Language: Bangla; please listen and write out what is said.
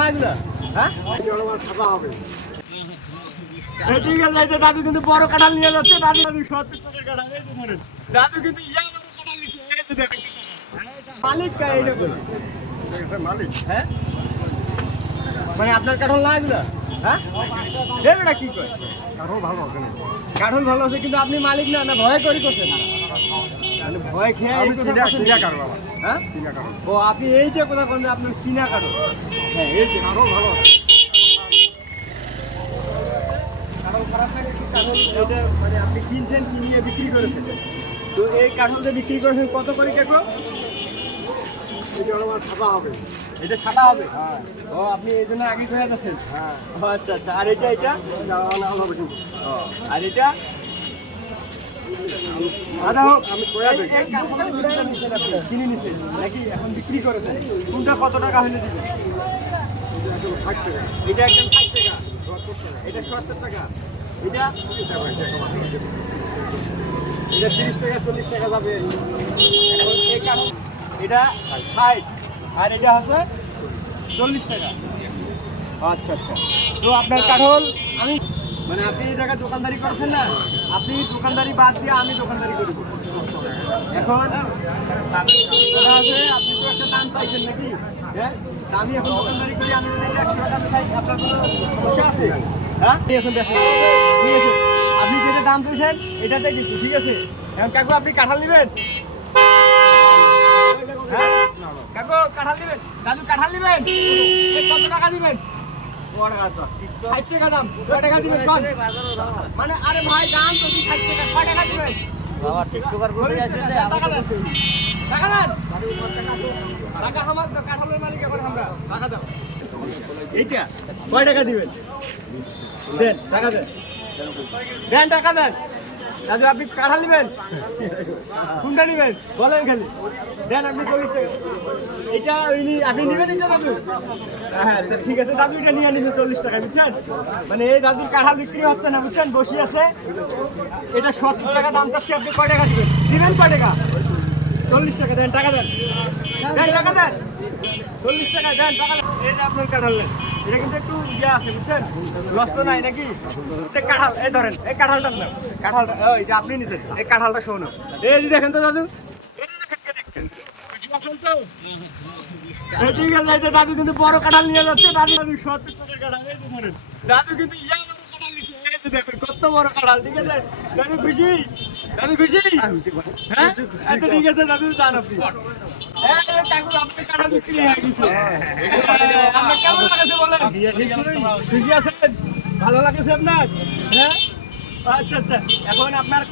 লাগলো হ্যাঁ ঠিক আছে দাদু কিন্তু বড় কাঁঠাল নিয়ে যাচ্ছে দাদু 70 টাকার কাঁঠাল এই যে ধরেন দাদু কিন্তু বড় কাঁঠাল নিছে এই যে দেখেন মালিক কা এইটা বলে মালিক হ্যাঁ মানে আপনার কাঁঠাল লাগলো হ্যাঁ এটা কি কয় কাঁঠাল ভালো আছে না কাঁঠাল ভালো আছে কিন্তু আপনি মালিক না না ভয় করি করছেন মানে ভয় খেয়ে আমি কিনা কাঁঠাল বাবা হ্যাঁ কিনা কাঁঠাল ও আপনি এই যে কথা বলেন আপনার কিনা কাঁঠাল হ্যাঁ এই যে কাঁঠাল ভালো আছে খারাপ লাগে কি কাঁঠাল এটা মানে আপনি কিনছেন কিনিয়ে বিক্রি করেছেন তো এই কাঁঠালটা বিক্রি করেছেন কত করে কাকু এটা আমার সাদা হবে এটা সাদা হবে হ্যাঁ ও আপনি এই জন্য আগে করে যাচ্ছেন হ্যাঁ আচ্ছা আচ্ছা আর এটা হবে কিন্তু আর এটা দাদা আমি এই কাঁঠালটা কিনে নিছেন নাকি এখন বিক্রি করেছেন কোনটা কত টাকা হলে দিবেন এটা একদম 60 টাকা এটা 70 টাকা এটা 30 টাকা 40 টাকা যাবে এই কারণ এটা 60 আর এটা হচ্ছে 40 টাকা আচ্ছা আচ্ছা তো আপনার কাঁঠাল আমি মানে আপনি এই জায়গায় দোকানদারি করছেন না আপনি দোকানদারি বাদ দিয়ে আমি দোকানদারি করি এখন আছে আপনি তো একটা দাম চাইছেন নাকি হ্যাঁ আমি এখন দোকানদারি করি আমি যদি 100 টাকা চাই আপনার কোনো সমস্যা আছে হ্যাঁ এখন দেখেন ঠিক আছে আপনি যেটা দাম চাইছেন এটাতে দিচ্ছি ঠিক আছে এখন কাকু আপনি কাঁঠাল নেবেন হ্যাঁ কাকু কাঁঠাল নেবেন দাদু কাঁঠাল নেবেন কত টাকা দিবেন 60 টাকা দাম কয় টাকা দিবেন মানে আরে ভাই দাম তো 60 টাকা কয় টাকা দিবেন বাবা টিকটকার বলে আছে টাকা দেন টাকা দেন টাকা আমার তো কাঁঠালের মালিক এখন আমরা টাকা দাও এইটা কয় টাকা দিবেন দেন টাকা দেন দেন টাকা দেন দাদু আপনি কাঁঠাল নেবেন কোনটা নেবেন বলেন খালি দেন আপনি 40 টাকা এটা আপনি নেবেন এটা দাদু হ্যাঁ ঠিক আছে দাদু এটা নিয়ে নিন 40 টাকা বুঝছেন মানে এই দাদুর কাঁঠাল বিক্রি হচ্ছে না বুঝছেন বসে আছে এটা 70 টাকা দাম চাচ্ছি আপনি কয় টাকা দিবেন দিবেন কয় টাকা 40 টাকা দেন টাকা দেন দেন টাকা দেন 40 টাকা দেন টাকা এই যে আপনার কাঁঠাল নেন এটা কিন্তু একটু ইয়া আছে বুঝছেন লস তো নাই নাকি কাঁঠাল এই ধরেন এই কাঁঠালটার নাম কাঁঠালটা ওই যে আপনি নিছেন এই কাঁঠালটা শোনো এই যে দেখেন তো দাদু ঠিক আছে দাদু কিন্তু বড় কাঁঠাল নিয়ে যাচ্ছে দাদু 70 টাকার কাঁঠাল এই যে ধরেন দাদু কিন্তু ইয়া বড় কাঁঠাল নিছে এই যে দেখেন কত বড় কাঁঠাল ঠিক আছে দাদু খুশি হ্যাঁ আচ্ছা ঠিক আছে দাদু যান আপনি কাঁঠাল বিক্রি হয়ে গেছে আপনার কেমন লাগছে বলেন খুশি আছেন ভালো লাগছে আপনার হ্যাঁ আচ্ছা আচ্ছা এখন আপনার